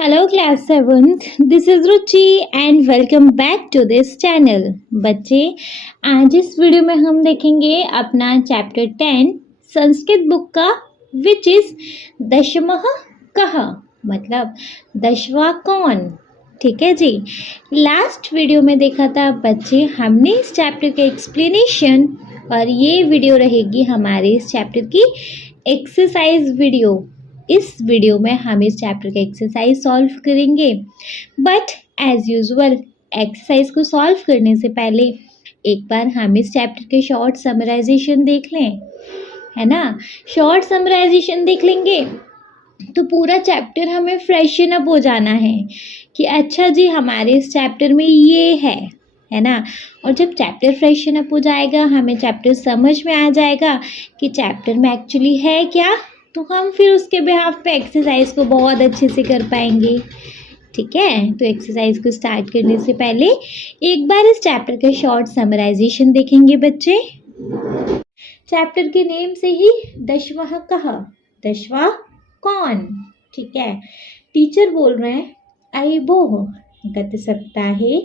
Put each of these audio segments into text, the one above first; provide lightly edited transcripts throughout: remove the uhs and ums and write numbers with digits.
Hello class 7th, this is Ruchi and welcome back to this channel. बच्चे आज इस video में हम देखेंगे अपना चैप्टर 10 संस्कृत बुक का विच इज दशमः कः मतलब दशवा कौन। ठीक है जी। लास्ट वीडियो में देखा था बच्चे हमने इस चैप्टर के एक्सप्लेनेशन और ये वीडियो रहेगी हमारे इस चैप्टर की एक्सरसाइज वीडियो। इस वीडियो में हम इस चैप्टर का एक्सरसाइज सॉल्व करेंगे, बट एज यूजुअल एक्सरसाइज को सॉल्व करने से पहले एक बार हम इस चैप्टर के शॉर्ट समराइजेशन देख लें, है ना। शॉर्ट समराइजेशन देख लेंगे तो पूरा चैप्टर हमें फ्रेशन अप हो जाना है कि अच्छा जी हमारे इस चैप्टर में ये है ना। और जब चैप्टर फ्रेशन अप हो जाएगा, हमें चैप्टर समझ में आ जाएगा कि चैप्टर में एक्चुअली है क्या, तो हम फिर उसके बिहाफ पे एक्सरसाइज को बहुत अच्छे से कर पाएंगे। ठीक है, तो एक्सरसाइज को स्टार्ट करने से पहले एक बार इस चैप्टर के शॉर्ट समराइजेशन देखेंगे बच्चे। चैप्टर के नेम से ही दशवां कहा, दशवा कौन। ठीक है, टीचर बोल रहे हैं अयिभो गत सप्ताहे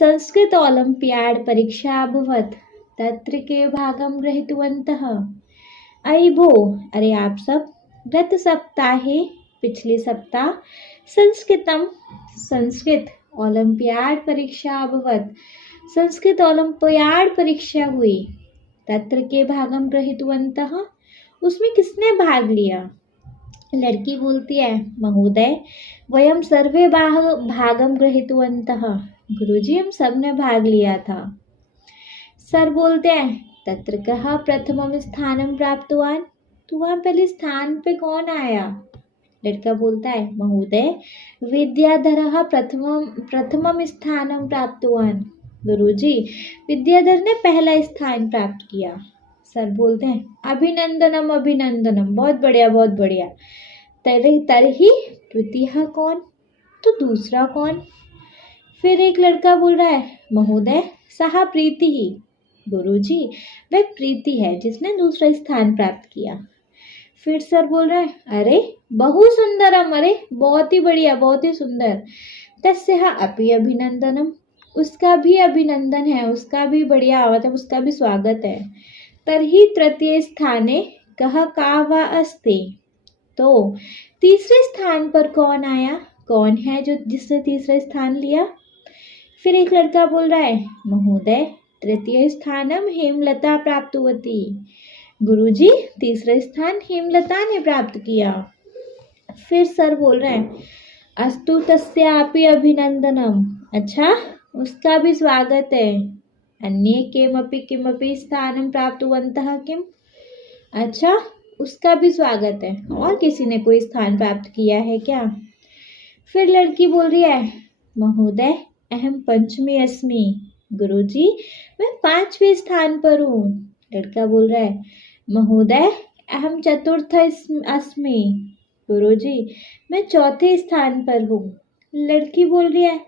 संस्कृत ओलंपियाड परीक्षा अभवत् तत्र के भागं गृहीतवन्तः। अयिभो अरे आप सब, गत सप्ताहे पिछले सप्ताह संस्कृत ओलंपियाड परीक्षा अभवत् संस्कृत ओलंपियाड परीक्षा हुई। तत्र के भागं गृहीतवन्तः उसमें किसने भाग लिया। लड़की बोलती है महोदय वयम सर्वे भागं गृहीतवन्तः गुरुजी हम सब ने भाग लिया था। सर बोलते हैं तत्र कः प्रथमं स्थानं प्राप्तवान्, तो वहाँ पहले स्थान पे कौन आया। लड़का बोलता है महोदय विद्याधरः प्रथमं स्थानं प्राप्तवान्, गुरुजी विद्याधर ने पहला स्थान प्राप्त किया। सर बोलते हैं अभिनंदनम अभिनंदनम, बहुत बढ़िया बहुत बढ़िया। तरही द्वितीय कौन, तो दूसरा कौन। फिर एक लड़का बोल रहा है महोदय सहा प्रीति ही, गुरुजी वह प्रीति है जिसने दूसरा स्थान प्राप्त किया। फिर सर बोल रहे हैं अरे बहु सुंदरम, अरे बहुत ही बढ़िया बहुत ही सुंदर। तस्यः अपि अभिनंदनम, उसका भी अभिनंदन है, उसका भी बढ़िया मतलब उसका भी स्वागत है। तर्हि तृतीय स्थाने कः का वा अस्ति, तो तीसरे स्थान पर कौन आया, कौन है जो जिसने तीसरा स्थान लिया। फिर एक लड़का बोल रहा है महोदय तृतीय स्थानम हेमलता प्राप्तवती, गुरुजी तीसरा स्थान हेमलता ने प्राप्त किया। फिर सर बोल रहे हैं अस्तु तस्यापि अभिनंदनम, अच्छा उसका भी स्वागत है। अन्ये किमपि स्थानं प्राप्तवन्तः किम, अच्छा उसका भी स्वागत है, और किसी ने कोई स्थान प्राप्त किया है क्या। फिर लड़की बोल रही है महोदय अहम पंचमी अस्मि, गुरुजी मैं 5वें स्थान पर हूँ। लड़का बोल रहा है महोदय अहम चतुर्थ अस्मि, गुरुजी मैं 4थे स्थान पर हूँ। लड़की बोल रही है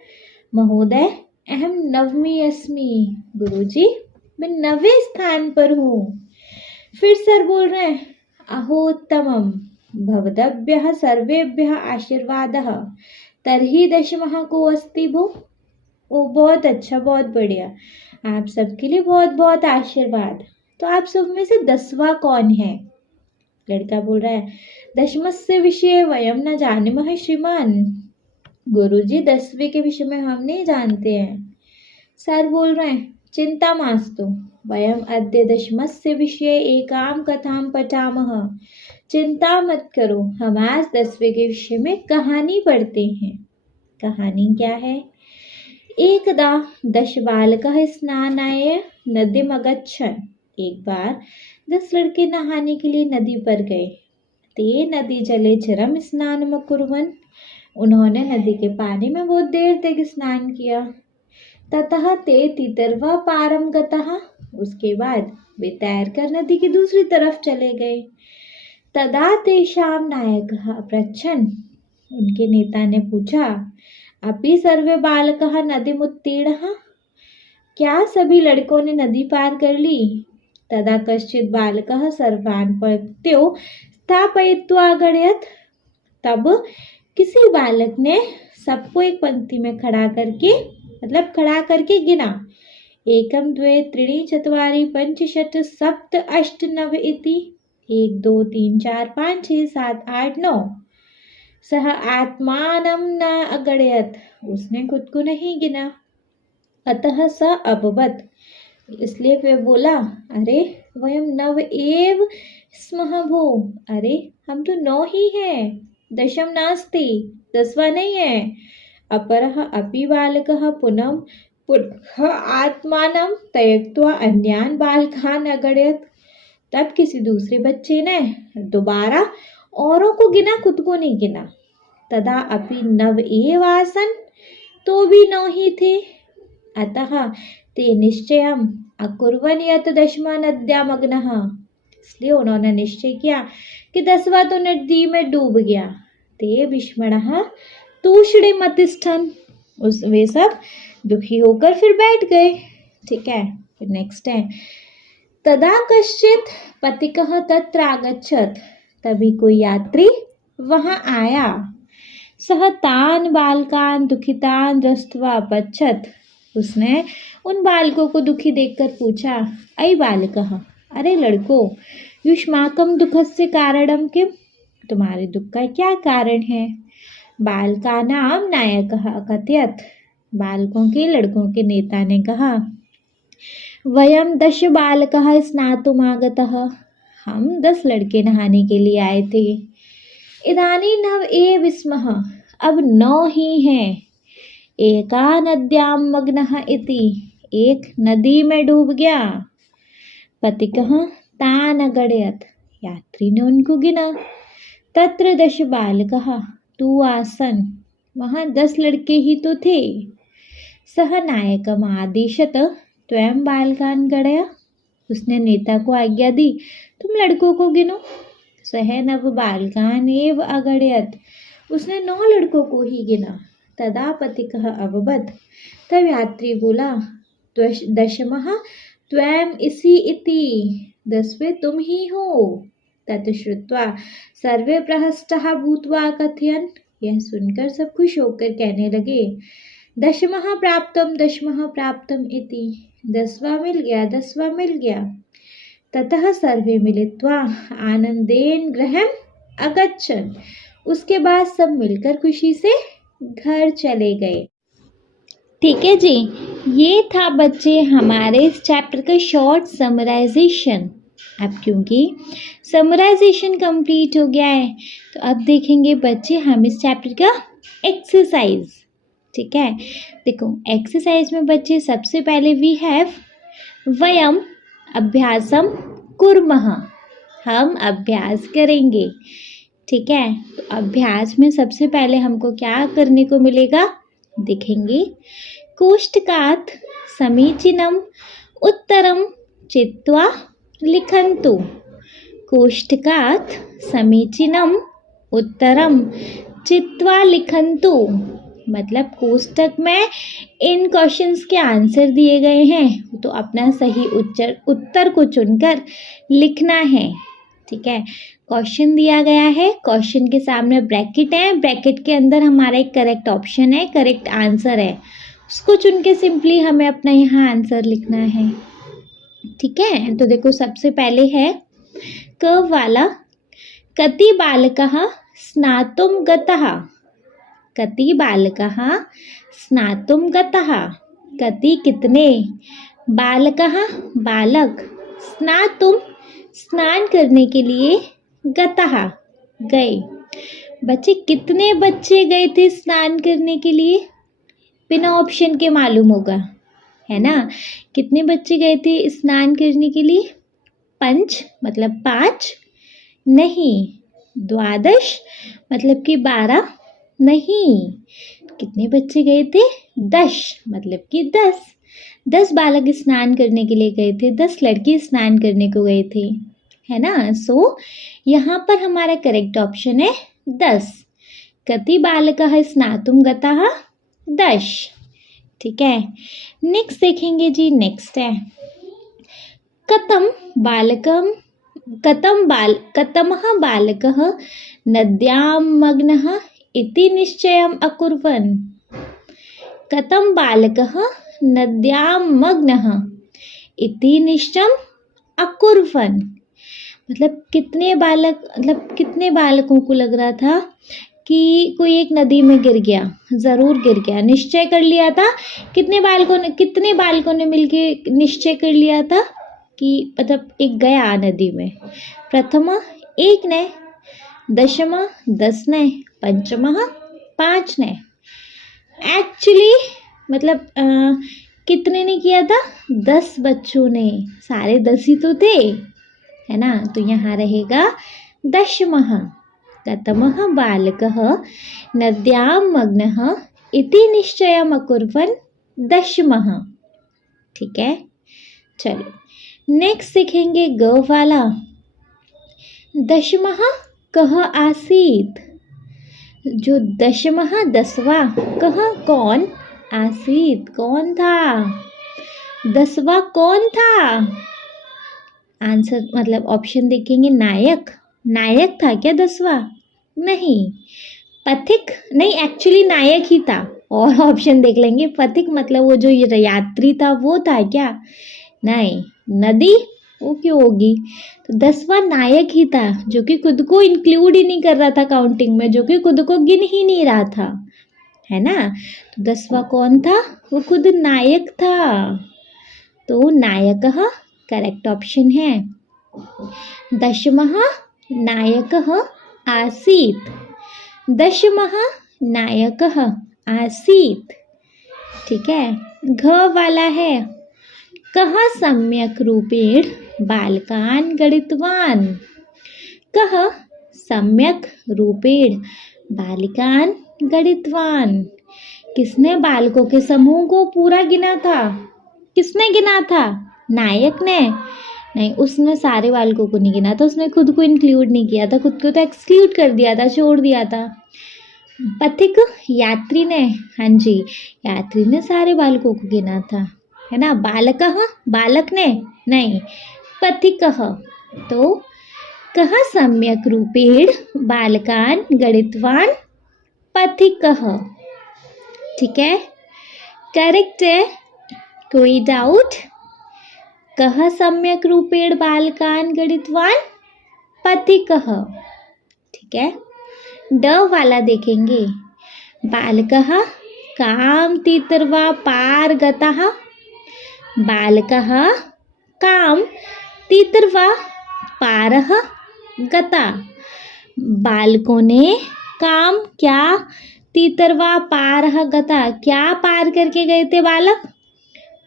महोदय अहम नवमी अस्मि, गुरुजी मैं 9वें स्थान पर हूँ। फिर सर बोल रहे हैं अहोत्तमम भवद्भ्यः सर्वेभ्यः आशीर्वादः तर्हि दशमः को अस्ति भो, ओ बहुत अच्छा बहुत बढ़िया, आप सबके लिए बहुत बहुत आशीर्वाद। तो आप सब में से 10वां कौन है। लड़का बोल रहा है दशमस्य विषय वयम न जानीमः श्रीमान, गुरुजी 10वें के विषय में हम नहीं जानते हैं। सर बोल रहे हैं चिंता मास्तु वयम अद्य दशमस्य विषय एकाम कथाम पठामः, चिंता मत करो हम आज 10वें के विषय में कहानी पढ़ते हैं। कहानी क्या है। एकदा 10 बालकः स्नानाय नदीम अगच्छन्, एक बार 10 लड़के नहाने के लिए नदी पर गए। ते नदी जले चिरम स्नानम अकुर्वन्, उन्होंने नदी के पानी में बहुत देर तक स्नान किया। ततः ते तितर्वा पारम गतः, उसके बाद वे तैरकर नदी की दूसरी तरफ चले गए। तदा तेषां नायकः अपृच्छन्, उनके नेता ने पूछा अपि सर्वे बालकः नदीमुत्तीर्णः, क्या सभी लड़कों ने नदी पार कर ली। तदा कश्चित् बालकः सर्वान् पङ्क्तौ स्थापयित्वा अगच्छत्, तब किसी बालक ने सबको एक पंक्ति में खड़ा करके गिना। एकम द्वे त्रीणि चत्वारि पंच षट् सप्त अष्ट नव इति। 1 2 3 4 5 6 7 8 9। सह आत्मानं न अगणयत्, उसने खुद को नहीं गिना। अतः स अभवत्, इसलिए वे बोला, अरे वयम नव एव स्मः भो, अरे हम तो 9 ही हैं, दशम नास्ति, 10वां नहीं है। अपरः अपि बालकः पुनः आत्मानं त्यक्त्वा अन्यान् बालकान् अगणयत्। तब किसी दूसरे बच्चे ने दोबारा औरों को गिना, खुद को नहीं गिना। तदा अपि नव एव आसन्, तो भी 9 ही थे। अतः ते निश्चयम् अकुर्वन् यत् दशमा नद्यां मग्नः, इसलिए उन्होंने निश्चय किया कि 10वां तो नदी में डूब गया। ते विस्मणः तूष्णीम् अतिष्ठन्, वे सब दुखी होकर फिर बैठ गए। ठीक है, फिर नेक्स्ट है, तदा कश्चित् पथिकः तत्र आगच्छत्, तभी कोई यात्री वहां आया। सः तान् बालकान् दुखितान् दृष्ट्वा पृच्छत्, उसने उन बालकों को दुखी देखकर पूछा, अयि बालकः, अरे लड़कों, युष्माकं दुःखस्य कारणं किम्, तुम्हारे दुख का क्या कारण है। बालकानां नायकः अकथयत्, बालकों के लड़कों के नेता ने कहा, वयं 10 बालकः स्नातुम् आगतः, हम 10 लड़के नहाने के लिए आए थे। इदानीं नव एव स्मः, अब 9 ही हैं। एका नद्यां मग्नः इति, एक नदी में डूब गया। पथिकः तान् अगणयत्, यात्री ने उनको गिना। तत्र 10 बालकः तु आसन्, वहाँ 10 लड़के ही तो थे। सः नायकम् आदिशत् त्वं बालकान् गणय, उसने नेता को आज्ञा दी, तुम लड़कों को गिनो। सः नव बालकान् एव अगणयत्, उसने 9 लड़कों को ही गिना। तदा पथिकः अभवत्, तब यात्री बोला, दशमः त्वम् इसी इति, 10वें तुम ही हो। तत् श्रुत्वा सर्वे प्रहष्टाः भूत्वा कथयन्, यह सुनकर सब खुश होकर कहने लगे, दशमः प्राप्तम् इति, 10वां मिल गया, 10वां मिल गया। ततः सर्वे मिलित्वा आनंदेन गृहम् अगच्छन्, उसके बाद सब मिलकर खुशी से घर चले गए। ठीक है जी, ये था बच्चे हमारे इस चैप्टर का शॉर्ट समराइजेशन। अब क्योंकि समराइजेशन कंप्लीट हो गया है, तो अब देखेंगे बच्चे हम इस चैप्टर का एक्सरसाइज। ठीक है, देखो एक्सरसाइज में बच्चे सबसे पहले वी हैव वयम अभ्यासम कुर्मः, हम अभ्यास करेंगे। ठीक है, तो अभ्यास में सबसे पहले हमको क्या करने को मिलेगा, देखेंगे। कोष्टकात् समीचीनम् उत्तरं चित्वा लिखन्तु। कोष्टकात् समीचीनम् उत्तरं चित्वा लिखन्तु, मतलब कोष्टक में इन क्वेश्चंस के आंसर दिए गए हैं, तो अपना सही उत्तर को चुनकर लिखना है। ठीक है, क्वेश्चन दिया गया है, क्वेश्चन के सामने ब्रैकेट है, ब्रैकेट के अंदर हमारा एक करेक्ट ऑप्शन है, करेक्ट आंसर है, उसको चुन के सिंपली हमें अपना यहाँ आंसर लिखना है। ठीक है, तो देखो सबसे पहले है क वाला, कति बालकः स्नातुं गतः, कति बालकः स्नातुं गतः, कति कितने, बालकः बालक, स्नातुं स्नान करने के लिए, गतः गए। बच्चे कितने बच्चे गए थे स्नान करने के लिए, बिना ऑप्शन के मालूम होगा, है ना। कितने बच्चे गए थे स्नान करने के लिए, 5 मतलब 5 नहीं, 12 मतलब कि 12 नहीं, कितने बच्चे गए थे, 10 मतलब कि 10 बालक स्नान करने के लिए गए थे, 10 लड़के स्नान करने को गए थे, है ना। सो यहाँ पर हमारा करेक्ट ऑप्शन है 10। कति बालकः स्नातुं गतः, 10। ठीक है, नेक्स्ट देखेंगे जी, नेक्स्ट है कतमः बालकः नद्यां मग्नः इति निश्चयम् अकुर्वन्। कथं बालकः नद्यां मग्नः इति निश्चयम् अकुर्वन्। मतलब कितने बालकों को लग रहा था कि कोई एक नदी में गिर गया, ज़रूर गिर गया, निश्चय कर लिया था। कितने बालकों ने मिलके निश्चय कर लिया था कि मतलब एक गया नदी में। प्रथम 1 ने, दशम 10 ने, पंचम 5 ने। एक्चुअली मतलब कितने ने किया था? 10 बच्चों ने। सारे 10 ही तो थे, है ना। तो यहाँ रहेगा दशमः। कतमः बालकः नद्यां मग्नः इति निश्चयम् अकुर्वन्। दशमः। ठीक है, चलो नेक्स्ट सीखेंगे ग वाला। दशमः कः आसीत्। जो दशमः 10वां, कः कौन, आसीत् कौन था, 10वां कौन था। आंसर मतलब ऑप्शन देखेंगे। नायक था क्या 10वां? नहीं। पथिक नहीं, एक्चुअली नायक ही था। और ऑप्शन देख लेंगे। पथिक मतलब वो जो यात्री था वो था क्या? नहीं। नदी वो क्यों होगी? तो 10वां नायक ही था, जो कि खुद को इंक्लूड ही नहीं कर रहा था काउंटिंग में, जो कि खुद को गिन ही नहीं रहा था, है ना। तो 10वां कौन था? वो खुद नायक था। तो नायकः करेक्ट ऑप्शन है। दशमः नायकः आसीत्। दशमः नायकः आसीत्। ठीक है। घ वाला है। कः सम्यक् रूपेण बालकान् गणितवान्। कः सम्यक् रूपेण बालिकान् गणितवान्। किसने बालकों के समूह को पूरा गिना था? किसने गिना था? नायक ने? नहीं, उसने सारे बालकों को नहीं गिना था, उसने खुद को इंक्लूड नहीं किया था, खुद को तो एक्सक्लूड कर दिया था, छोड़ दिया था। पथिक यात्री ने, हाँ जी, यात्री ने सारे बालकों को गिना था, है ना। बालकः बालक ने, नहीं, पथिकः। तो कः सम्यक् रूपेण बालकान् गणितवान्। पथिकः। ठीक है, करेक्ट है। कोई डाउट? कः सम्यक् रूपेण बालकान् गणितवान्। पथिकः। ठीक है। ड वाला देखेंगे। बालकः कां तीतर्वा पार गतः। बालकः कां तीतर्वा पारः गता। बालकों ने काम क्या तीतर्वा पारः गता, क्या पार करके गए थे बालक?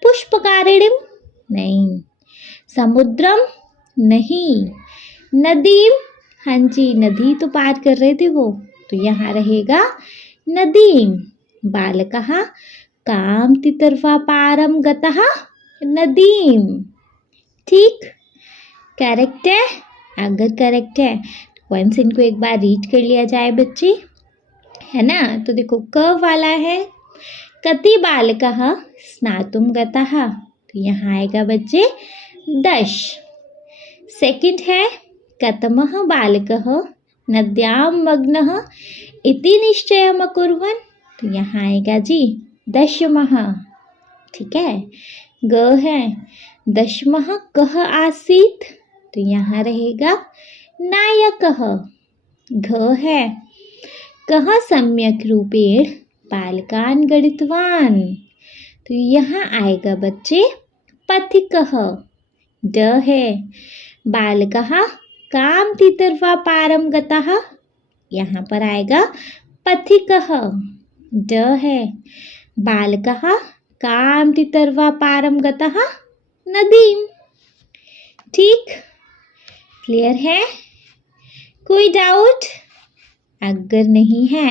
पुष्पकारिणीम नहीं। समुद्रम नहीं। नदीम, हाँ जी, नदी तो पार कर रहे थे वो, तो यहाँ रहेगा नदीम। बालकः कां तीतर्वा पारम गतः। नदीम। ठीक, करेक्ट है। अगर करेक्ट है तो वंस इनको एक बार रीड कर लिया जाए बच्चे, है ना। तो देखो क वाला है। कति बालकः स्नातुं गतः। तो यहाँ आएगा बच्चे 10। सेकंड है कतमः बालकः नद्यां मग्नः इति निश्चयम् अकुर्वन्। तो यहाँ आएगा जी दशमः। ठीक है। ग है। दशमः कः आसीत्। तो यहाँ रहेगा नायकः। घ है। कः सम्यक् रूपेण बालकान् गणितवान्। तो यहाँ आएगा बच्चे पथिकः। ड है। बालकः कां तीतर्वा पारं गतः। यहाँ पर आएगा पथिकः। ड है। बालकः कां तीतर्वा पारं गतः। नदीम। ठीक, क्लियर है? कोई डाउट? अगर नहीं है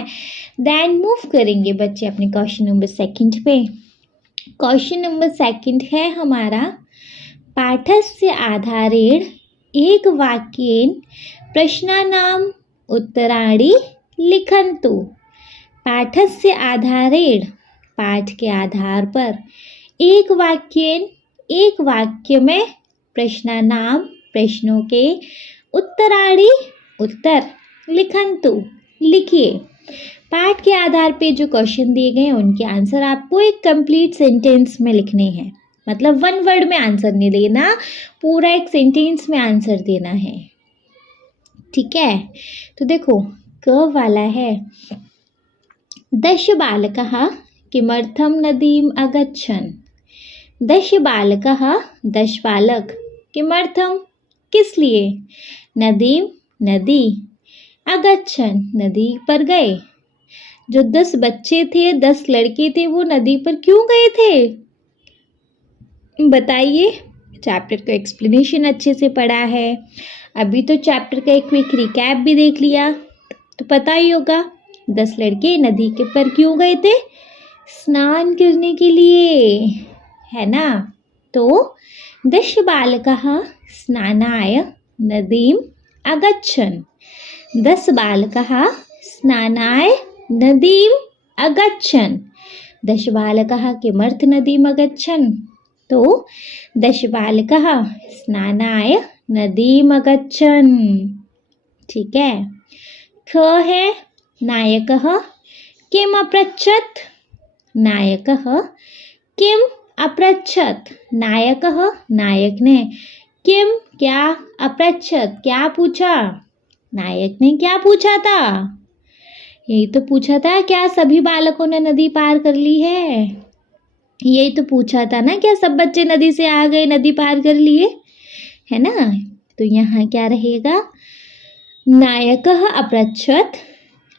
देन मूव करेंगे बच्चे अपने क्वेश्चन नंबर 2 पे। क्वेश्चन नंबर 2 है हमारा, पाठस्य आधारेण एक वाक्येन प्रश्नानाम उत्तराणि लिखन्तु। पाठस्य आधारेण, पाठ के आधार पर, एक वाक्येन, एक वाक्य में, प्रश्नानाम प्रश्नों के, उत्तराणि उत्तर, लिखन्तु लिखिए। पाठ के आधार पे जो क्वेश्चन दिए गए हैं उनके आंसर आपको एक कंप्लीट सेंटेंस में लिखने हैं। मतलब वन वर्ड में आंसर नहीं देना, पूरा एक सेंटेंस में आंसर देना है। ठीक है, तो देखो क वाला है, दश बालकः किमर्थं नदीम् अगच्छन्। दश बालकः, 10 बालक, किमर्थम, किस लिए, नदीम, नदी, अगच्छन्, नदी पर गए। जो 10 बच्चे थे, 10 लड़के थे, वो नदी पर क्यों गए थे, बताइए। चैप्टर का एक्सप्लेनेशन अच्छे से पढ़ा है, अभी तो चैप्टर का एक क्विक रिकैप भी देख लिया, तो पता ही होगा 10 लड़के नदी के पर क्यों गए थे, स्नान करने के लिए, है ना। तो 10 बालकः स्नानाय नदीम् अगच्छन्। 10 बालकः स्नानाय नदीम् अगच्छन्। 10 बालकः किमर्थ नदीम् अगच्छन्, तो 10 बालकः स्नानाय नदीम् अगच्छन्। ठीक है। ख है, नायकः किम् अपृच्छत्। नायकः किम् अपृच्छत्, नायकः, नायक ने, किम, क्या, अपृच्छत्, क्या पूछा, नायक ने क्या पूछा था, यही तो पूछा था क्या सभी बालकों ने नदी पार कर ली है, यही तो पूछा था ना, क्या सब बच्चे नदी से आ गए, नदी पार कर लिए, है ना। तो यहाँ क्या रहेगा, नायकः अपृच्छत्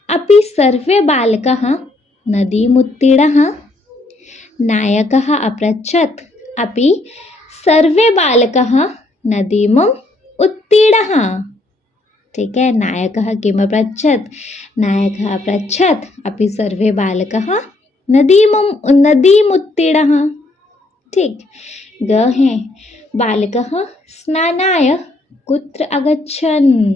अपि सर्वे बालकाः नदीमुत्तीर्णाः। नायकः अपृच्छत् अपि सर्वे बालकाः नदीम् उत्तीर्णाः। ठीक है, नायकः किम् अपृच्छत्, नायकः अपृच्छत् अपि सर्वे बालकाः नदीम् उत्तीर्णाः। ठीक। ग है, बालकः स्नानाय कुत्र अगच्छन्।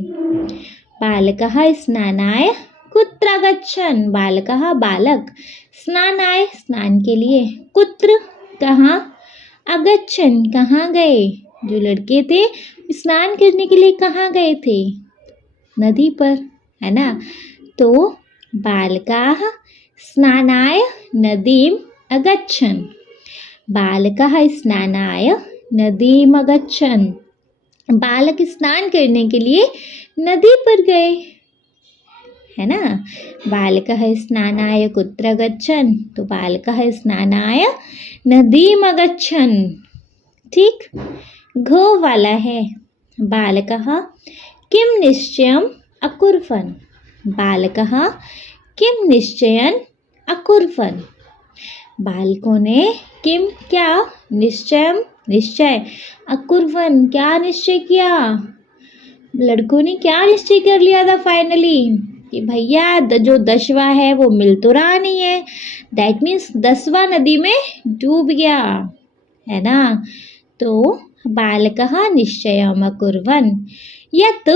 बालकः स्नानाय कुत्र अगच्छन्, बालकः, बालक, स्नानाय, स्नान के लिए, कुत्र, कहाँ, अगच्छन्, कहाँ गए, जो लड़के थे स्नान करने के लिए कहाँ गए थे, नदी पर, है ना। तो बालकाः स्नानाय नदीम् अगच्छन्। बालकः स्नानाय नदीम् अगच्छन्। बालक स्नान करने के लिए नदी पर गए, है ना। बालकः स्नानाय कुत्र अगच्छन्, तो बालकः स्नानाय नदीम् अगच्छन्। ठीक। घ वाला है, बालकः किं निश्चयम् अकुर्वन्। बालकः किं निश्चयन् अकुर्वन्। बालकों ने किम, क्या, निश्चयम्, निश्चय, अकुर्वन्, क्या निश्चय किया, लड़कों ने क्या निश्चय कर लिया था फाइनली, कि भैया जो 10वां है वो मिल तो रहा नहीं है, दैट मीन्स 10वां नदी में डूब गया, है ना। तो बालकः निश्चयम् अकुर्वन् यत्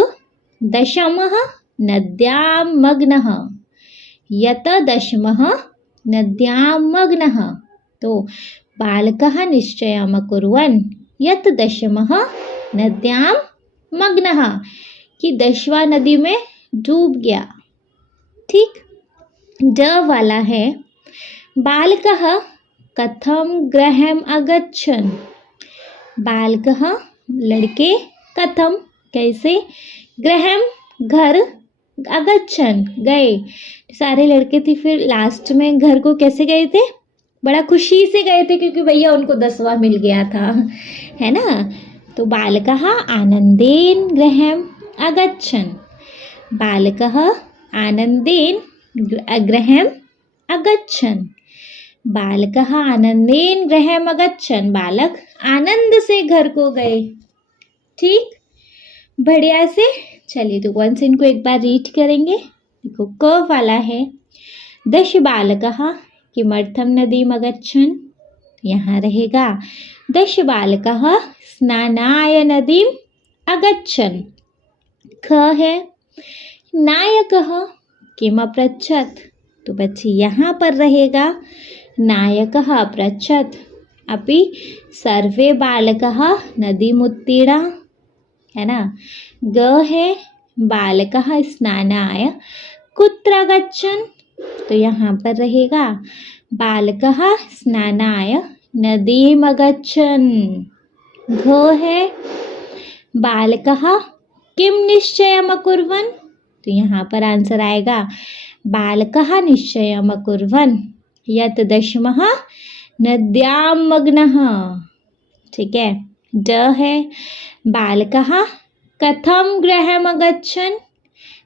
10मः नद्यां मग्नः। यत् 10मः नद्यां मग्नः। तो बालकः निश्चयम् अकुर्वन् यत् 10मः नद्यां मग्नः, कि 10वां नदी में डूब गया। ठीक। ड वाला है, बालकः कथं गृहम् अगच्छन्। बालकः, लड़के, कथम, कैसे, गृहम्, घर, अगच्छन्, गए, सारे लड़के थे, फिर लास्ट में घर को कैसे गए थे, बड़ा खुशी से गए थे क्योंकि भैया उनको 10वां मिल गया था, है ना। तो बालकः आनंदेन गृहम् अगच्छन्। बालकः आनंदेन गृहम् अगच्छन्। बालकः आनंदेन गृहम् अगच्छन्। बालक आनंद से घर को गए। ठीक, बढ़िया से। चलिए तो वंस इनको एक बार रीड करेंगे। देखो क वाला है, 10 बालकः किमर्थं नदीम् अगच्छन्। यहाँ रहेगा 10 बालकः स्नानाय नदीम् अगच्छन्। ख है, नायकः किम् अपृच्छत्। तो बच्चे यहाँ पर रहेगा नायकः अपृच्छत् अपि सर्वे बालकः नदीमुत्तीर्णाः, है ना। ग है, बालकः स्नानाय कुत्र अगच्छन्। तो यहाँ पर रहेगा बालकः स्नानाय नदीम् अगच्छन्। घ है बालकः किं निश्चयम् अकुर्वन्। तो यहाँ पर आंसर आएगा बालकः निश्चयम् अकुर्वन् यत् दशमः नद्यां मग्नः। ठीक है। ड है बालकः कथं गृहम् अगच्छन्।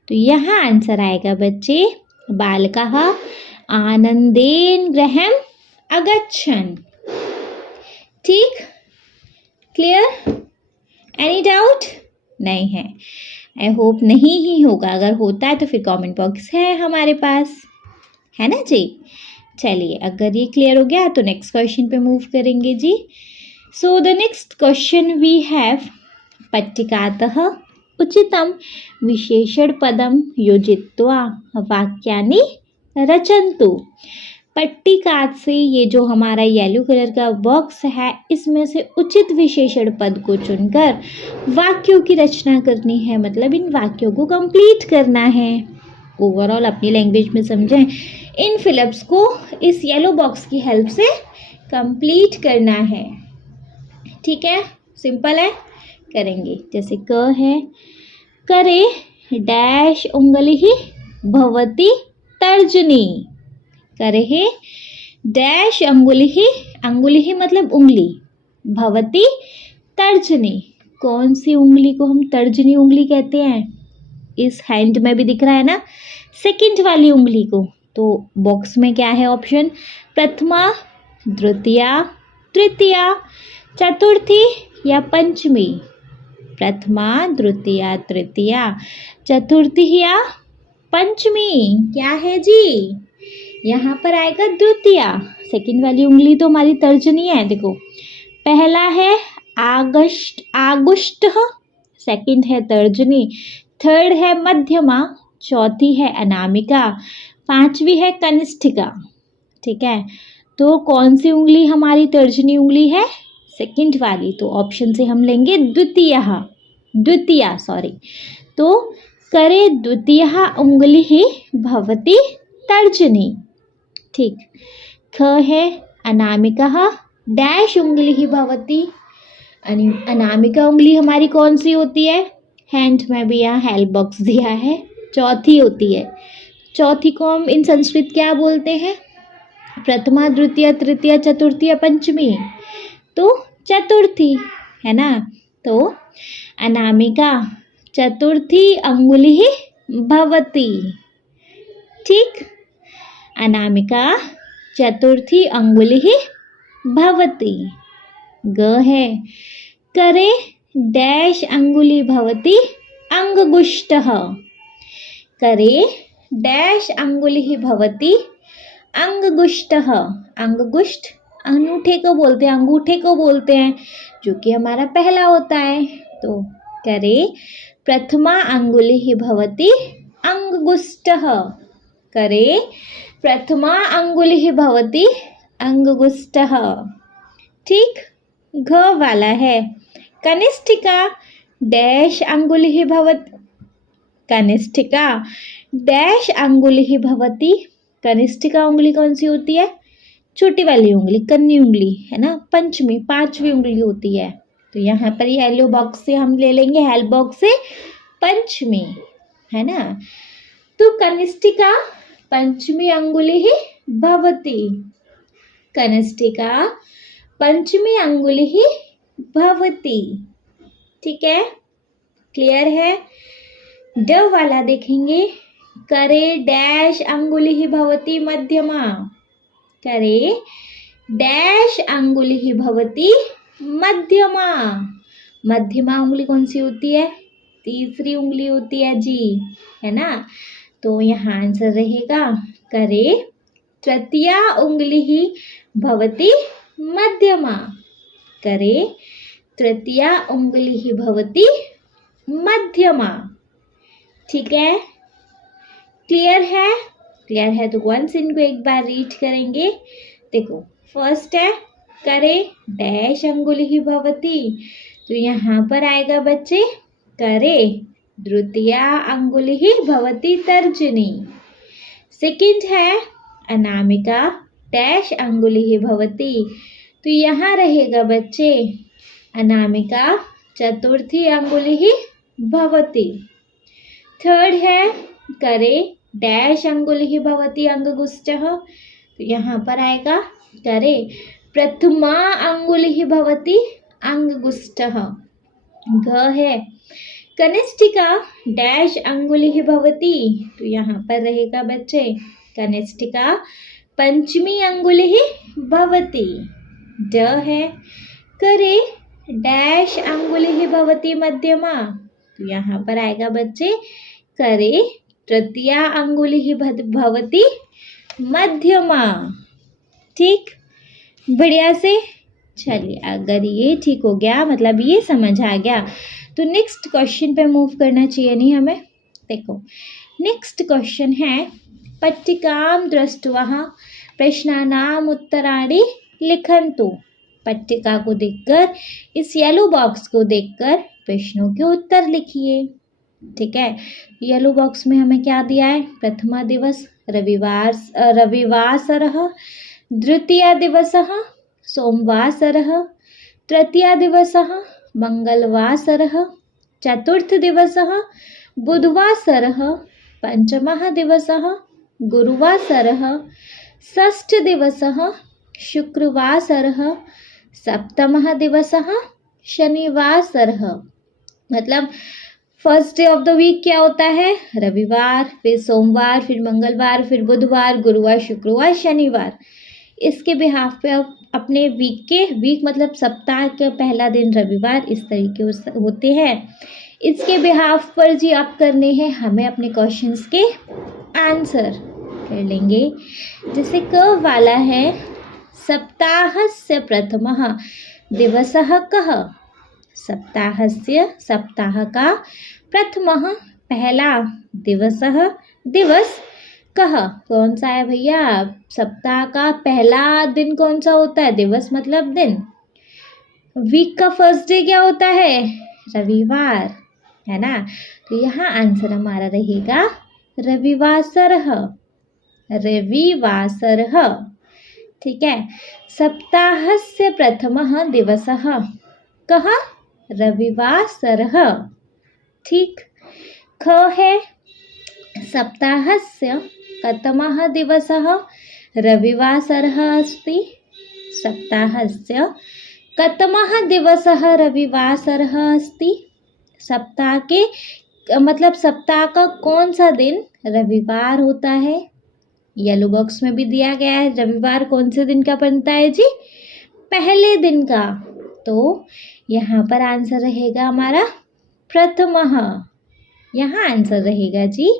तो यहाँ आंसर आएगा बच्चे बालकः आनंदेन गृहम् अगच्छन्। ठीक, क्लियर, एनी डाउट? नहीं है, आई होप नहीं ही होगा। अगर होता है तो फिर कमेंट बॉक्स है हमारे पास, है ना जी। चलिए, अगर ये क्लियर हो गया तो नेक्स्ट क्वेश्चन पे मूव करेंगे जी। So the next question we have पट्टिकातः उचितं विशेषण पदम योजित्वा वाक्यानि रचन्तु। पट्टिका से ये जो हमारा येलो कलर का बॉक्स है, इसमें से उचित विशेषण पद को चुनकर वाक्यों की रचना करनी है। मतलब इन वाक्यों को कंप्लीट करना है। ओवरऑल अपनी लैंग्वेज में समझें, इन फिलअप्स को इस येलो बॉक्स की हेल्प से कंप्लीट करना है। ठीक है, सिंपल है, करेंगे। जैसे क है, करे डैश उंगली भवती तर्जनी। करे है डैश अंगुली मतलब उंगली, भवती तर्जनी। कौन सी उंगली को हम तर्जनी उंगली कहते हैं? इस हैंड में भी दिख रहा है ना, सेकंड वाली उंगली को। तो बॉक्स में क्या है ऑप्शन? प्रथमा, द्वितीया, तृतीया, चतुर्थी या पंचमी। प्रथमा, द्वितीया, तृतीया, चतुर्थी या पंचमी। क्या है जी? यहाँ पर आएगा द्वितीया। सेकंड वाली उंगली तो हमारी तर्जनी है। देखो, पहला है आगुष्ट, सेकंड है तर्जनी, थर्ड है मध्यमा, चौथी है अनामिका, पांचवी है कनिष्ठिका। ठीक है, तो कौन सी उंगली हमारी तर्जनी उंगली है? सेकंड वाली। तो ऑप्शन से हम लेंगे द्वितीया। तो करे द्वितीया उंगली ही भवती तर्जनी। ठीक। ख है अनामिका डैश उंगली ही भवती। अनामिका उंगली हमारी कौन सी होती है? हैंड में भी यहाँ हेल्प बॉक्स दिया है, चौथी होती है। चौथी को हम इन संस्कृत क्या बोलते हैं? प्रथमा, द्वितीय, तृतीय, चतुर्थी या पंचमी। तो चतुर्थी है ना। तो अनामिका चतुर्थी अंगुली ही भवती। ठीक, अनामिका चतुर्थी अंगुली ही भवती। ग है करे डैश अंगुली भवती अंगुष्टः। करे डैश अंगुली ही भवती अंगुष्टः। अंगुष्ट अंगूठे को बोलते हैं, अंगूठे को बोलते हैं, जो कि हमारा पहला होता है। तो करे प्रथमा अंगुली ही भवती अंगुष्टः। करे प्रथमा अंगुली ही भवती अंगुष्टः। ठीक। घ वाला है कनिष्ठिका डैश अंगुली ही भवती। कनिष्ठिका डैश अंगुली ही भवती। कनिष्ठिका उंगली कौन सी होती है? छोटी वाली उंगली, कन्नी उंगली है ना, पंचमी, पांचवी उंगली होती है। तो यहाँ पर येलो बॉक्स से हम ले लेंगे, हेल्प बॉक्स से पंचमी, है ना। तो कनिष्ठिका पंचमी अंगुली ही भवती। कनिष्ठिका पंचमी अंगुली ही भवती। ठीक है, क्लियर है। ड वाला देखेंगे, करे डैश अंगुली ही भवती मध्यमा। करे डैश अंगुली ही भवती मध्यमा। मध्यमा उंगली कौन सी होती है? तीसरी उंगली होती है जी, है ना। तो यहाँ आंसर रहेगा करे तृतीया उंगली ही भवती मध्यमा। करे तृतीया उंगली ही भवती मध्यमा। ठीक है, क्लियर है? क्लियर है तो वंस इनको एक बार रीड करेंगे। देखो, फर्स्ट है करे डैश अंगुली ही भवती। तो यहाँ पर आएगा बच्चे करे द्वितीया अंगुली ही भवती तर्जनी। सेकंड है अनामिका डैश अंगुलिः भवति। तो यहाँ रहेगा बच्चे अनामिका चतुर्थी अंगुलिः भवति। थर्ड है करे डैश अंगुलिः भवति अंगुष्ठः। तो यहाँ पर आएगा करे प्रथमा अंगुलिः भवति अंगुष्ठः। घ है कनिष्ठिका डैश अंगुलिः भवति। तो यहाँ पर रहेगा बच्चे कनिष्ठिका पंचमी अंगुलिः भवति। ड है करे डैश अंगुलिः भवति मध्यमा। तो यहाँ पर आएगा बच्चे करे तृतीया अंगुलिः भवति मध्यमा। ठीक, बढ़िया से। चलिए, अगर ये ठीक हो गया मतलब ये समझ आ गया तो नेक्स्ट क्वेश्चन पे मूव करना चाहिए नहीं हमें। देखो नेक्स्ट क्वेश्चन है पट्टिकां दृष्ट्वा प्रश्नानाम उत्तराणि लिखन्तु। पट्टिका को देखकर, इस येलो बॉक्स को देखकर प्रश्नों के उत्तर लिखिए। ठीक है, येलो बॉक्स में हमें क्या दिया है? प्रथमा दिवस रविवासरः, द्वितीय दिवसः सोमवासरः, तृतीय दिवसः मंगलवासरः, चतुर्थ दिवसः बुधवासरः, पंचमः दिवसः गुरुवासरः, षष्ठ दिवसः शुक्रवासरः, सप्तमः दिवसः शनिवासरः। मतलब first day of the week क्या होता है? रविवार, फिर सोमवार, फिर मंगलवार, फिर बुधवार, गुरुवार, शुक्रवार, शनिवार। इसके बिहाफ पे अपने वीक मतलब सप्ताह का पहला दिन रविवार इस तरीके होते हैं। इसके बिहाफ पर जी आप करने हैं हमें अपने क्वेश्चंस के आंसर कर लेंगे। जैसे क वाला है सप्ताहस्य प्रथमः दिवसः कः? सप्ताह का प्रथमः पहला दिवस कह कौन सा है भैया? सप्ताह का पहला दिन कौन सा होता है? दिवस मतलब दिन। वीक का फर्स्ट डे क्या होता है? रविवार, है ना? तो यहाँ आंसर हमारा रहेगा रविवासरः। ठीक है, सप्ताहस्य प्रथमः दिवसः कः? रविवासरः। ठीक, ख है सप्ताहस्य कतमः दिवसः रविवासरः अस्ति? सप्ताहस्य कतमः दिवसः रविवासरः अस्ति? सप्ताह के मतलब सप्ताह का कौन सा दिन रविवार होता है? येलो बॉक्स में भी दिया गया है। रविवार कौन से दिन का बनता है जी? पहले दिन का। तो यहाँ पर आंसर रहेगा हमारा प्रथमः। यहाँ आंसर रहेगा जी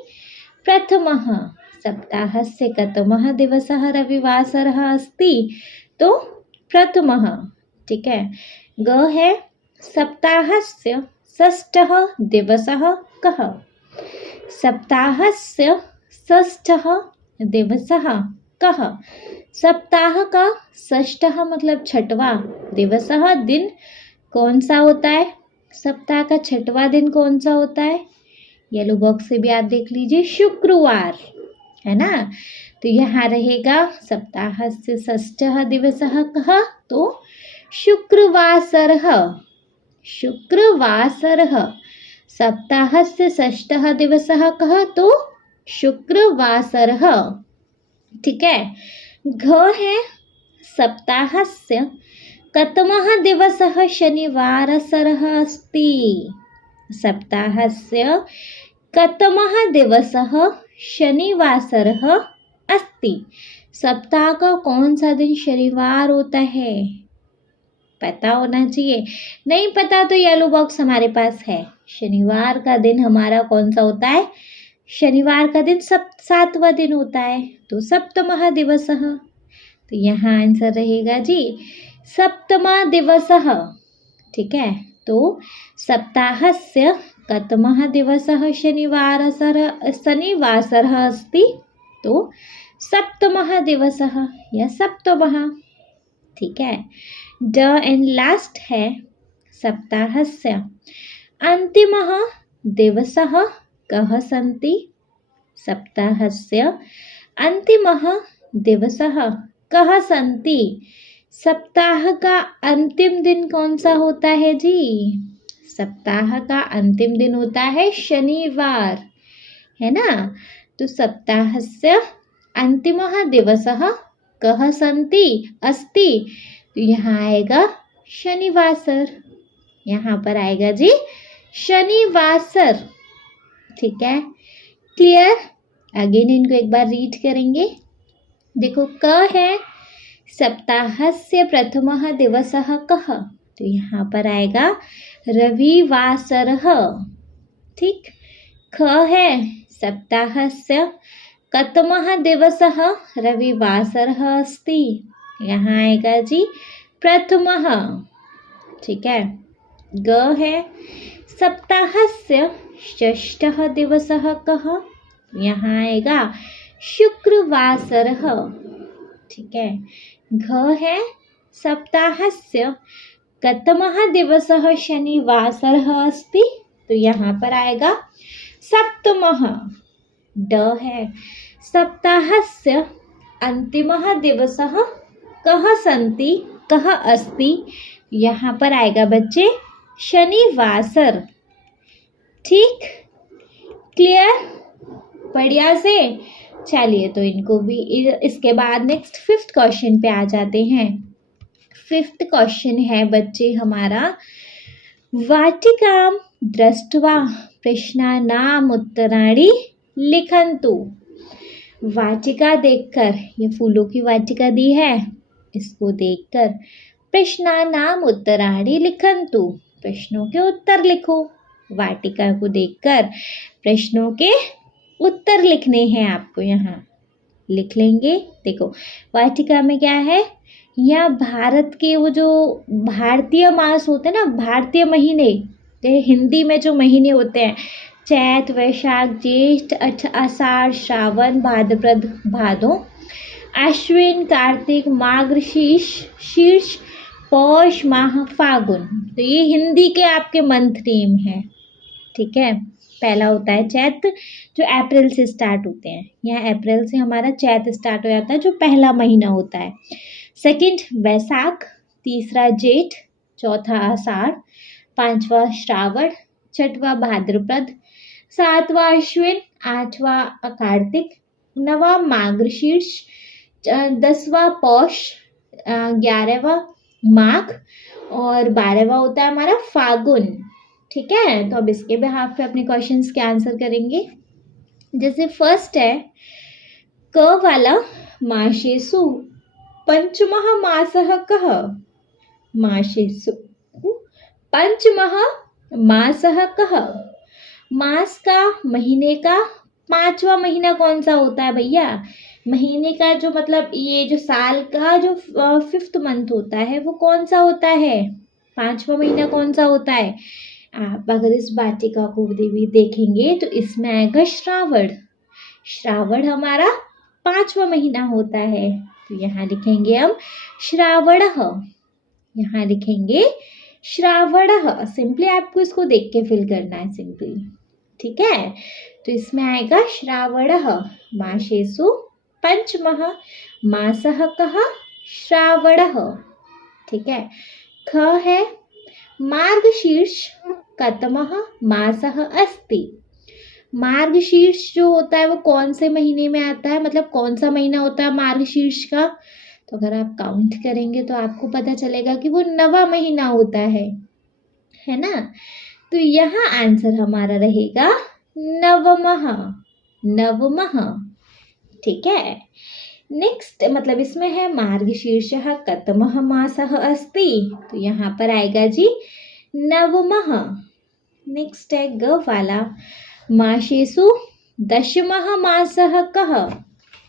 प्रथमः। सप्ताहस्य कतमः दिवसः रविवासरः अस्ति? तो प्रथमः। ठीक है, ग है सप्ताहस्य षष्ठः दिवसः कः? सप्ताहस्य षष्ठः दिवसः कः? सप्ताह का षष्ठः मतलब छठवां, दिवसः दिन कौन सा होता है? सप्ताह का छठवां दिन कौन सा होता है? येलो बॉक्स से भी आप देख लीजिए, शुक्रवार, है ना? तो यहाँ रहेगा सप्ताहस्य षष्ठः दिवसः कः? तो शुक्रवासरः। सप्ताहस्य षष्ठः दिवसः कः? तो शुक्रवासरः। ठीक है, घ है सप्ताहस्य कतमः दिवसः शनिवासरः अस्ति? सप्ताहस्य कतमः दिवसः शनिवासरः अस्ति? सप्ताह का कौन सा दिन शनिवार होता है? पता होना चाहिए। नहीं पता तो येलो बॉक्स हमारे पास है। शनिवार का दिन हमारा कौन सा होता है? शनिवार का दिन सातवां दिन होता है, तो सप्तमः दिवसः। तो यहाँ आंसर रहेगा जी सप्तमा दिवसः। ठीक है, तो सप्ताहस्य कतमः दिवसः शनिवासरः अस्ति? तो सप्तमः दिवसः या सप्तमः। ठीक है, ड एंड लास्ट है सप्ताहस्य अन्तिमः दिवसः कः सन्ति? सप्ताहस्य अंतिमः दिवसः कः सन्ति। सप्ताह का अंतिम दिन कौन सा होता है जी। सप्ताह का अंतिम दिन होता है शनिवार, है ना। तो सप्ताहस्य अंतिमः दिवसः कः सन्ति अस्ति। तो यहाँ आएगा शनिवासर, यहाँ पर आएगा जी शनिवासर। ठीक है, क्लियर। अगेन इनको एक बार रीड करेंगे। देखो, क है सप्ताहस्य प्रथमः दिवसः कः। तो यहाँ पर आएगा रविवासरः। ठीक। ख है सप्ताहस्य कतमः दिवसः रविवासरः अस्ति। यहाँ आएगा जी प्रथमः। ठीक है। ग है सप्ताहस्य षष्ठः दिवसः कः। यहाँ आएगा शुक्रवासरः। ठीक है। घ है सप्ताहस्य कतमः दिवसः शनिवासरः अस्ति। तो यहाँ पर आएगा सप्तमः। ड है सप्ताहस्य अंतिमः दिवसः कः सन्ति कः अस्ति। यहाँ पर आएगा बच्चे शनिवासर। ठीक, क्लियर, बढ़िया से। चलिए, तो इनको भी इसके बाद नेक्स्ट 5th क्वेश्चन पे आ जाते हैं। 5th क्वेश्चन है बच्चे हमारा, वाटिकां दृष्ट्वा प्रश्नानाम् उत्तराणि लिखन्तु। वाटिका देखकर, ये फूलों की वाटिका दी है, इसको देखकर प्रश्नानाम् उत्तराणि लिखन्तु, प्रश्नों के उत्तर लिखो। वाटिका को देखकर प्रश्नों के उत्तर लिखने हैं आपको, यहाँ लिख लेंगे। देखो, वाटिका में क्या है, यहाँ भारत के वो जो भारतीय मास होते हैं ना, भारतीय महीने, हिंदी में जो महीने होते हैं, चैत वैशाख जेष्ठ आषाढ़ श्रावण भाद्रपद भादो आश्विन कार्तिक मार्गशीर्ष शीर्ष पौष माह फागुन। तो ये हिंदी के आपके मंथ नेम है। ठीक है। पहला होता है चैत, जो अप्रैल से स्टार्ट होते हैं। यहाँ अप्रैल से हमारा चैत स्टार्ट हो जाता है, जो पहला महीना होता है। सेकंड वैशाख, तीसरा जेठ, चौथा आषाढ़, पांचवा श्रावण, छठवा भाद्रपद, सातवां अश्विन, आठवां कार्तिक, नवा मार्गशीर्ष, 10वां पौष, 11वां माघ और 12वां होता है हमारा फागुन। ठीक है। तो अब इसके बिहाफ पे अपने क्वेश्चंस के आंसर करेंगे। जैसे फर्स्ट है क वाला, मासेषु पंचमः मासः कः। मासेषु पंचमः मासः कः। मास का, महीने का 5वां महीना कौन सा होता है भैया। महीने का जो मतलब ये जो साल का जो 5th मंथ होता है वो कौन सा होता है, 5वां महीना कौन सा होता है। आप अगर इस वाटिका को भी देखेंगे तो इसमें आएगा श्रावण। श्रावण हमारा 5वां महीना होता है। तो यहाँ लिखेंगे हम श्रावणः, यहाँ लिखेंगे श्रावणः। सिंपली आपको इसको देख के फिल करना है सिंपली। ठीक है। तो इसमें आएगा श्रावणः। मासेषु पंचमः मासः कः, श्रावणः। ठीक है। ख है मार्गशीर्ष कतमः मासः अस्ति। मार्गशीर्ष जो होता है वो कौन से महीने में आता है, मतलब कौन सा महीना होता है मार्गशीर्ष का। तो अगर आप काउंट करेंगे तो आपको पता चलेगा कि वो 9वां महीना होता है ना। तो यहाँ आंसर हमारा रहेगा नवमः, नवमः। ठीक है। नेक्स्ट मतलब इसमें है मार्गशीर्षः कतमः मासः अस्ति। तो यहाँ पर आएगा जी नवमः। नेक्स्ट है ग वाला, मासेषु दशमः मासः कः।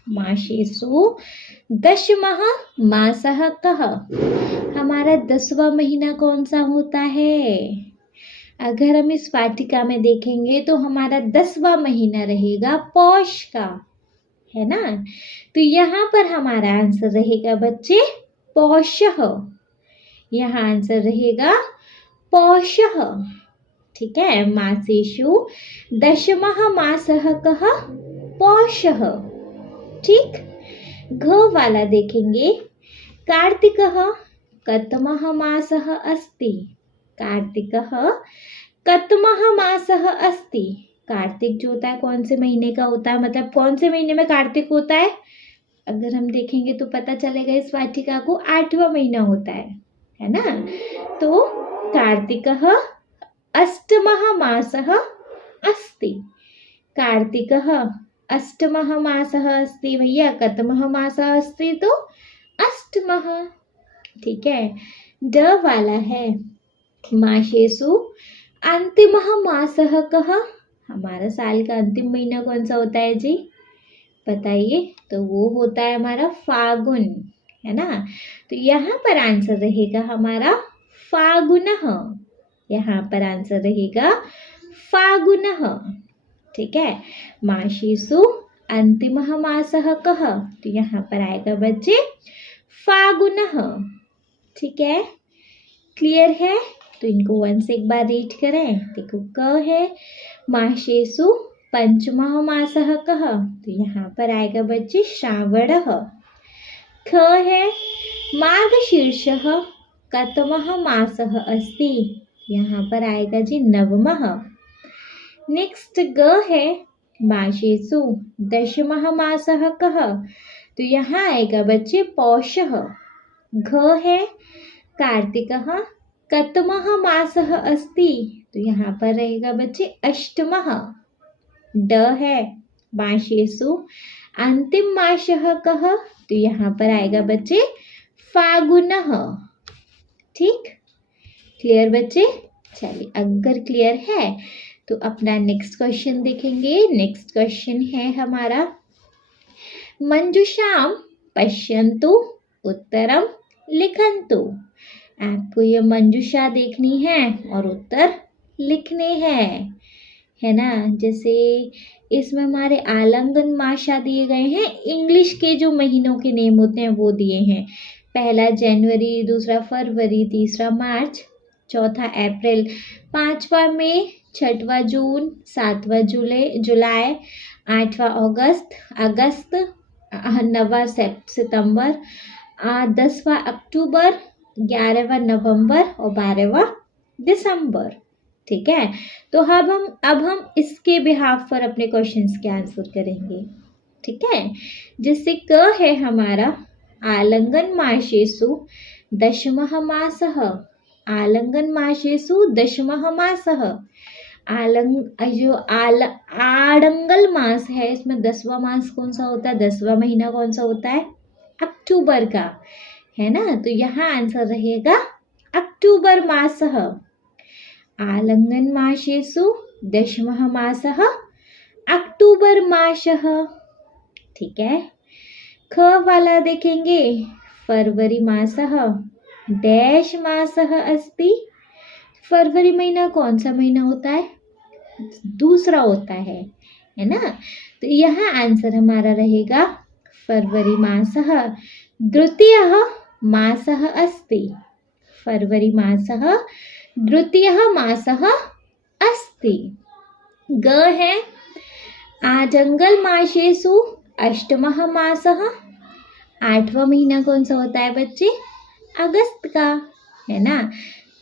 मासेषु दशमः मासः कः। हमारा 10वां महीना कौन सा होता है। अगर हम इस वाटिका में देखेंगे तो हमारा 10वां महीना रहेगा पौष का, है ना। तो यहाँ पर हमारा आंसर रहेगा बच्चे पौषः। यहाँ आंसर रहेगा पौषः। ठीक है। मासेषु दशमः मासः कः, पौषः। ठीक। घ वाला देखेंगे, कार्तिकः कतमः मासः अस्ति। कार्तिकः कतमः मासः अस्ति। कार्तिक जो होता है कौन से महीने का होता है, मतलब कौन से महीने में कार्तिक होता है? अगर हम देखेंगे तो पता चलेगा इस वाटिका को 8वां महीना होता है ना। तो कार्तिकः अष्टमः मासः अस्ति। कार्तिकः अष्टमः मासः अस्ति। भैया कतमः मासः अस्ति तो अष्टमः। ठीक है। ड वाला है, मासेषु अंतिमः मासः कः। हमारा साल का अंतिम महीना कौन सा होता है जी, बताइए? तो वो होता है हमारा फागुन, है ना। तो यहाँ पर आंसर रहेगा हमारा फागुनः। यहाँ पर आंसर रहेगा फागुनः। ठीक है। मासेषु अंतिमः मासः कः, तो यहाँ पर आएगा बच्चे फागुनः। ठीक है, क्लियर है? तो इनको वन से एक बार रीड करें। देखो, क है मासेषु पंचमः मासः कः, तो यहाँ पर आएगा बच्चे श्रावणः। ख है मार्गशीर्षः कतमः मासः अस्ति, यहाँ पर आएगा जी नवमः। नेक्स्ट ग है मासेषु दशमः मासः कः, तो यहाँ आएगा बच्चे पौषः। घ है कार्तिकः कतमः मासः अस्ति, तो यहाँ पर रहेगा बच्चे अष्टमः। ड है मासेषु अंतिम मासः कः, तो यहाँ पर आएगा बच्चे फागुनः। ठीक, क्लियर बच्चे? चलिए, अगर क्लियर है तो अपना नेक्स्ट क्वेश्चन देखेंगे। नेक्स्ट क्वेश्चन है हमारा, मंजुषाम पश्यन्तु उत्तरम लिखन्तु। आपको ये मंजुषा देखनी है और उत्तर लिखने हैं, है ना। जैसे इसमें हमारे आलंगन मासा दिए गए हैं, इंग्लिश के जो महीनों के नेम होते हैं वो दिए हैं। पहला जनवरी, दूसरा फरवरी, तीसरा मार्च, चौथा अप्रैल, पांचवा मई, छठवां जून, सातवां जुलाई, आठवां अगस्त, नौवां सितंबर, 10वां अक्टूबर, 11वां नवंबर और 12वां दिसंबर। ठीक है। तो अब हम इसके बिहाफ पर अपने क्वेश्चंस के आंसर करेंगे। ठीक है। जैसे क है हमारा आलंगन मासेषु दशमः मासः। आलंगन मासेषु दशमः मासः। आड़ंगल मास है, इसमें 10वां मास कौन सा होता है, 10वां महीना कौन सा होता है? अक्टूबर का, है ना। तो यहाँ आंसर रहेगा अक्टूबर मासः। आलंगन मासेषु दशमः मासः अक्टूबर मासः। ठीक है। ख वाला देखेंगे, फरवरी मासः डैश मासः अस्ति। फरवरी महीना कौन सा महीना होता है? दूसरा होता है ना। तो यहाँ आंसर हमारा रहेगा फरवरी मासः द्वितीयः मासः अस्ति। फरवरी मासः द्वितीयः मासः अस्ति। ग है आजंगल मासेषु अष्टमः मासः। 8वां महीना कौन सा होता है बच्चे? अगस्त का, है ना।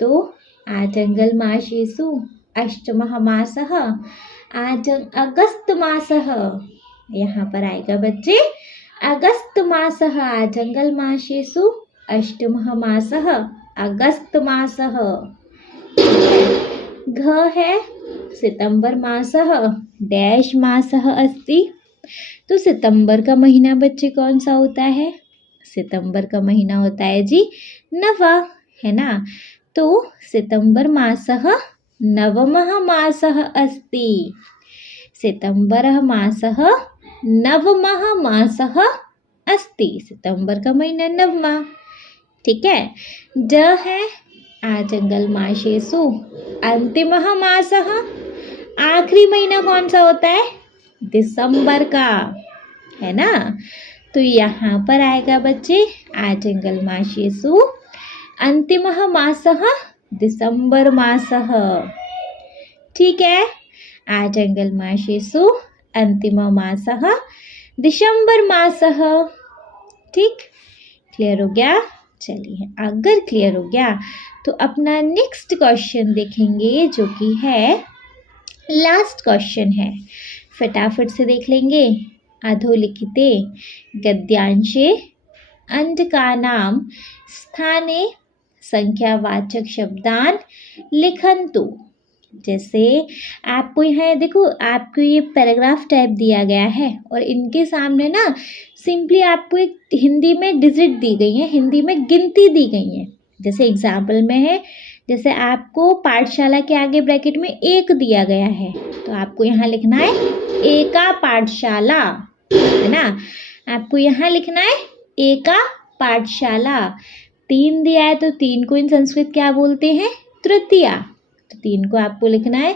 तो आजंगल मासेषु अष्टमः मासः अगस्त मासः। यहाँ पर आएगा बच्चे अगस्त मासः। आजंगल मासेषु अष्टमः मासः अगस्त मासः। घ है सितंबर मासः डैश मासः अस्ति। तो सितंबर का महीना बच्चे कौन सा होता है? सितंबर का महीना होता है जी नवा, है ना। तो सितंबर मासः नवमः मासः अस्ति। सितंबरः मासः नवमः मासः अस्ति। सितंबर का महीना नवमा। ठीक है। ड है आजंगल मासेषु अंतिमः मासः। आखिरी महीना कौन सा होता है? दिसंबर का, है ना। तो यहाँ पर आएगा बच्चे आजंगल मासेषु अंतिमः मासः दिसंबर मासः। ठीक है। आजंगल मासेषु अंतिमः मासः दिसंबर मासः। ठीक, क्लियर हो गया? चलिए, अगर क्लियर हो गया तो अपना नेक्स्ट क्वेश्चन देखेंगे जो कि है लास्ट क्वेश्चन है। फटाफट से देख लेंगे। अधोलिखिते गद्यांशे अंड का नाम स्थाने संख्यावाचक शब्दान लिखन्तु। जैसे आपको यहाँ देखो, आपको ये पैराग्राफ टाइप दिया गया है और इनके सामने ना सिंपली आपको एक हिंदी में डिजिट दी गई है, हिंदी में गिनती दी गई है। जैसे एग्जाम्पल में है, जैसे आपको पाठशाला के आगे ब्रैकेट में 1 दिया गया है, तो आपको यहाँ लिखना है एका पाठशाला, है ना। आपको यहाँ लिखना है एका पाठशाला। 3 दिया है तो 3 को इन संस्कृत क्या बोलते हैं? तृतीया। तो 3 को आपको लिखना है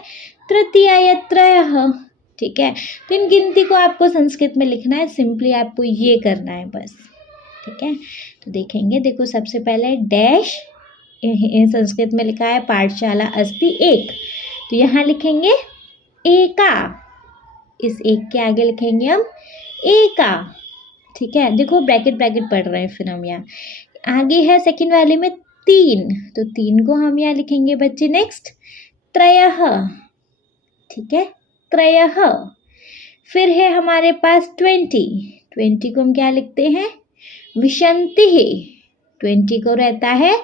तृतीया या त्रयः। ठीक है, तो इन गिनती को आपको संस्कृत में लिखना है, सिंपली आपको ये करना है बस। ठीक है, तो देखेंगे, देखो सबसे पहले डैश, संस्कृत में लिखा है पाठशाला अस्ति 1, तो यहाँ लिखेंगे एका, इस 1 के आगे लिखेंगे हम एका। ठीक है, देखो ब्रैकेट ब्रैकेट पढ़ रहे हैं फिर हम यहाँ। आगे है सेकंड वाले में 3, तो 3 को हम यहाँ लिखेंगे बच्चे नेक्स्ट त्रयः। ठीक है, त्रयः। फिर है हमारे पास 20 को हम क्या लिखते हैं? विशन्तिः। 20 को रहता है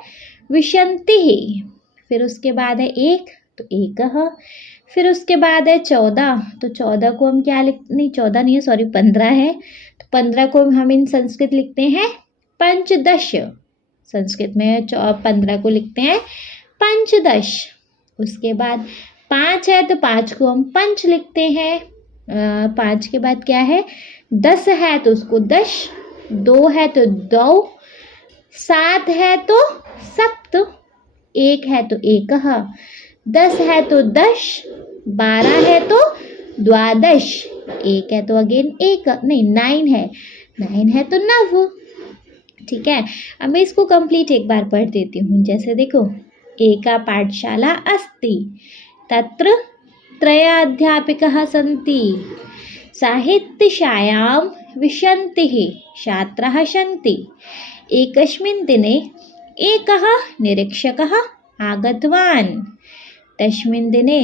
विशन्तिः। फिर उसके बाद है 1, तो एकः। फिर उसके बाद है 14, तो 14 को हम क्या नहीं 14 नहीं है, सॉरी 15 है, तो 15 को हम इन संस्कृत लिखते हैं पंचदश। संस्कृत में 15 को लिखते हैं पंचदश। उसके बाद 5 है तो 5 को हम पंच लिखते हैं। 5 के बाद क्या है? 10 है तो उसको दश, 2 है तो दौ, 7 है तो सप्त, 1 है तो एकः, 10 है तो दश, 12 है तो द्वादश, 1 है तो अगेन 1 नहीं 9 है, 9 है तो नव। ठीक है, अब मैं इसको कंप्लीट एक बार पढ़ देती हूँ। जैसे देखो, एका पाठशाला अस्ति, तत्र त्रयाध्यापिकाः सन्ति, साहित्यशालायां विशन्तिः छात्राः सन्ति। एकस्मिन् दिने एकः निरीक्षकः आगतवान्। तस्मिन् दिने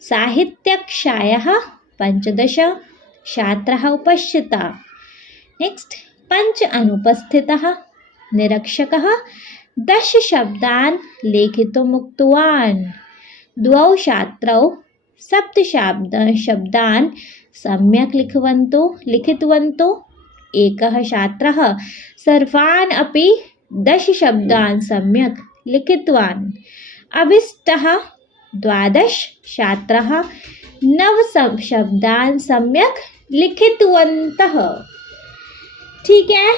साहित्यकक्षायाः 15 छात्राः उपस्थिताः। नेक्स्ट, पंच अनुपस्थितः। निरीक्षकः 10 शब्दान् लेखितुम् उक्तवान्। 2 छात्रौ 7 शब्दान् सम्यक् लिखितवन्तौ। एकः छात्रः सर्वान् अपि 10 शब्दान् सम्यक् लिखितवान्। अभिष्टः 12 छात्राः 9 शब्दान् सम्यक् लिखितवन्तः। ठीक है,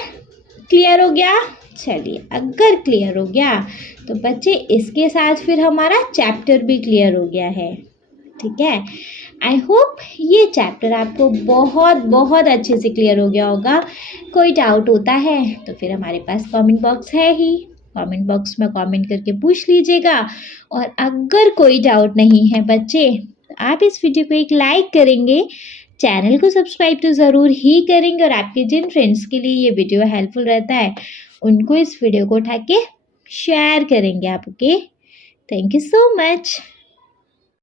क्लियर हो गया? चलिए, अगर क्लियर हो गया तो बच्चे इसके साथ फिर हमारा चैप्टर भी क्लियर हो गया है। ठीक है, आई होप ये चैप्टर आपको बहुत बहुत अच्छे से क्लियर हो गया होगा। कोई डाउट होता है तो फिर हमारे पास कमेंट बॉक्स है ही, कमेंट बॉक्स में कमेंट करके पूछ लीजिएगा। और अगर कोई डाउट नहीं है बच्चे, तो आप इस वीडियो को एक लाइक करेंगे, चैनल को सब्सक्राइब तो ज़रूर ही करेंगे, और आपके जिन फ्रेंड्स के लिए ये वीडियो हेल्पफुल रहता है उनको इस वीडियो को उठा के शेयर करेंगे आप। Okay, thank you so much.